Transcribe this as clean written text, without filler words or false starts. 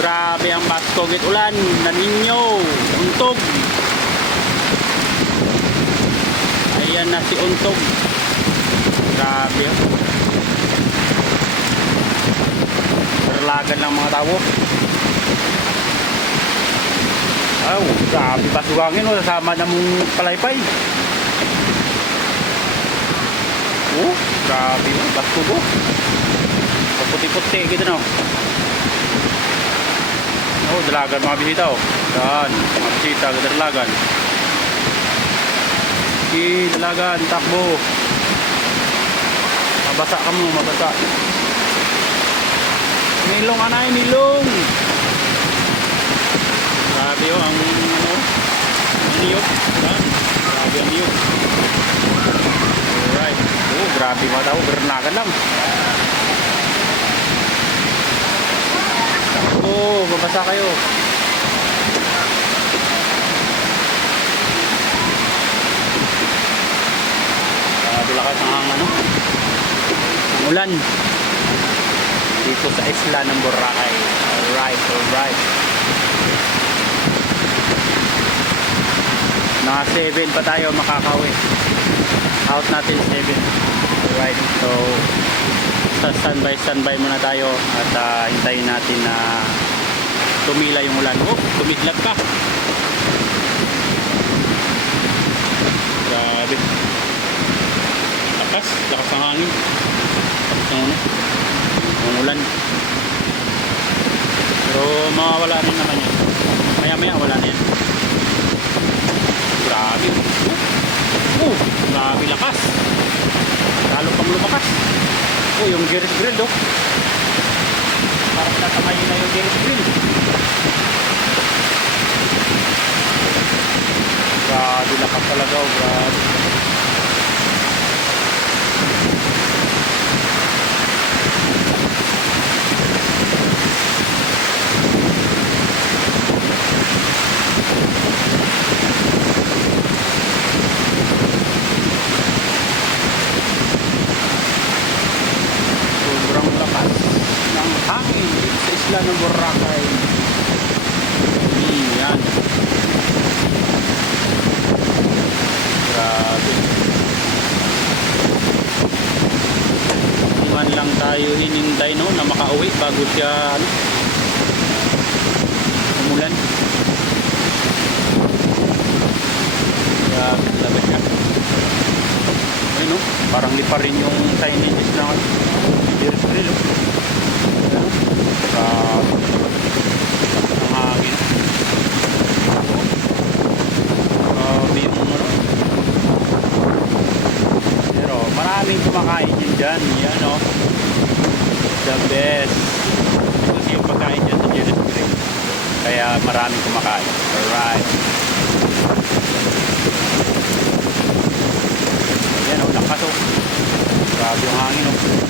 grabe ang baskogit ulan na ninyo. Untog. Ayan na si Untog. Grabe. Berlagan lang mga tao. Oh, grabe basugangin o. Kasama na mong palaypay. Oh, grabe. Baskog o. Puti-puti gitu no. Oh, dalagan mga bisita oh. Dan, mga bisita ke dalagan. Dalagan takbo. Mabasa kamu, mabasa. Nilong anay, nilong. Grabe oh ang ano, niyog. Grabe ang niyog. Alright. Oh, grabe mga tao, bernagan lang. Oh, babasa kayo. Lakas ang ano, ang ulan dito sa isla ng Boracay. Alright, alright. Mga 7 pa tayo makakawi. Out natin 7. Alright, so standby muna tayo at hintayin natin na tumila yung ulan. Oh, tumidlap ka. Grabe. Lakas ang hangin. Lakas ang ulan. Pero mawawala rin naman yan. Maya wala na yan. Grabe. Grabe lakas. Lalo pang lumakas. Oh, yung Jerry's Grill oh. Parang natamayin na yung Jerry's Grill. Grabe lakas talaga oh. Grabe. Hangin sa isla ng Boracay. Yan. Grabe. Iwan lang tayo hinintay no na makauwi bago siya ano, umulan. Grabe talaga siya. Ayun no, parang lipa rin yung signage na Jerry's Grill oh. Ang hangin. Grabe yung ano. Pero maraming kumakain din dyan. Yan o. The best. Kasi yung pagkain dyan sa Jerry's Grill. Kaya maraming kumakain. Alright. Yan o. Lakas o. Grabe yung hangin o.